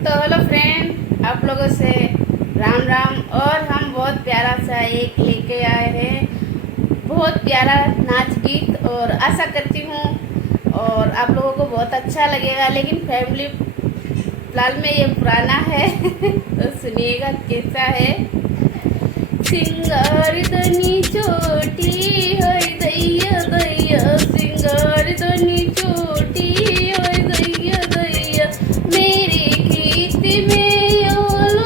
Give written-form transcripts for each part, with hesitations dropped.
तो hello friend, आप लोगों से राम राम। और हम बहुत प्यारा सा एक लेके आए हैं, बहुत प्यारा नाच गीत। और आशा करती हूँ और आप लोगों को बहुत अच्छा लगेगा, लेकिन फैमिली फिलहाल में ये पुराना है तो सुनिएगा कैसा है। सिंगार दनी चोटी है दैया दैया, सिंगार दनी चोटी है दैया दैया, मेरे खेत में आलू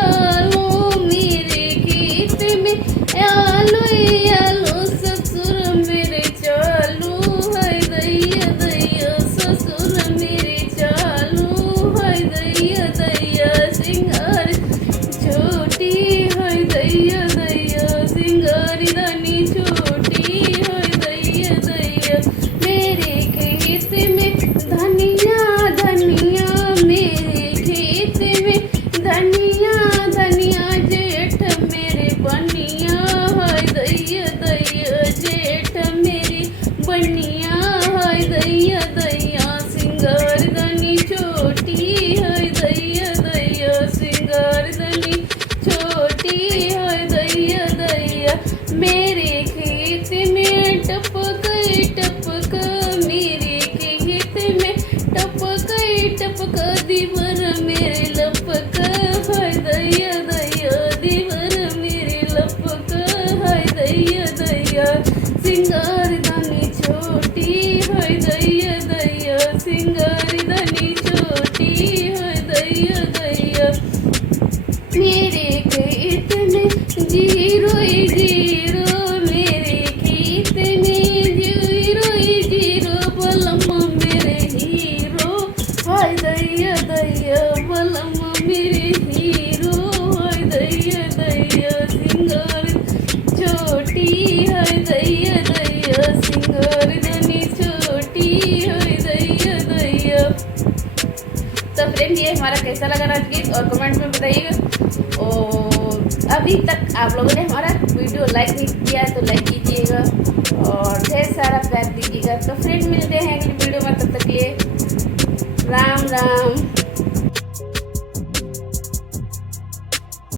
आलू, मेरे खेत में आलू आलू, ससुर मेरे चालू है दैया दैया, ससुर मेरे चालू है दैया दैया, सिंगार छोटी है दैया दैया, सिंगारी दानी छोटी है दैया दैया, मेरे खेत में धनिया धनिया, मेरे खेत में धनिया धनिया, जेठ मेरे बनिया है दैया दैया, जेठ मेरी बनिया है दैया दैया, सिंगार दानी छोटी है दैया दैया, सिंगार दानी छोटी है दैया दैया, मेरे खेत में टपक टपक, मेरे खेत में टपक टपक, दीवर मेरे लपक है दैया दैया, दीवर मेरे लपक है दैया दैया, सिंगार दानी छोटी है दैया दैया, सिंगार दानी छोटी है दैया दैया, मेरे खेत में जीरो जीरो, मेरे खेत में जीरो जीरो, बलम मेरे हीरो हाय दैया दैया, बलम मेरे हीरो हाय दैया दैया, सिंगार छोटी है दैया दैया, सिंगार दानी छोटी है दैया दैया। तो फ्रेंड, ये हमारा कैसा लगा नाच गीत और कमेंट में बताइएगा। और अभी तक आप लोगों ने हमारा वीडियो लाइक नहीं किया है तो लाइक कीजिएगा और ढेर सारा प्यार दीजिएगा। तो फ्रेंड, मिलते हैं अगली वीडियो में, तब तक के लिए राम राम।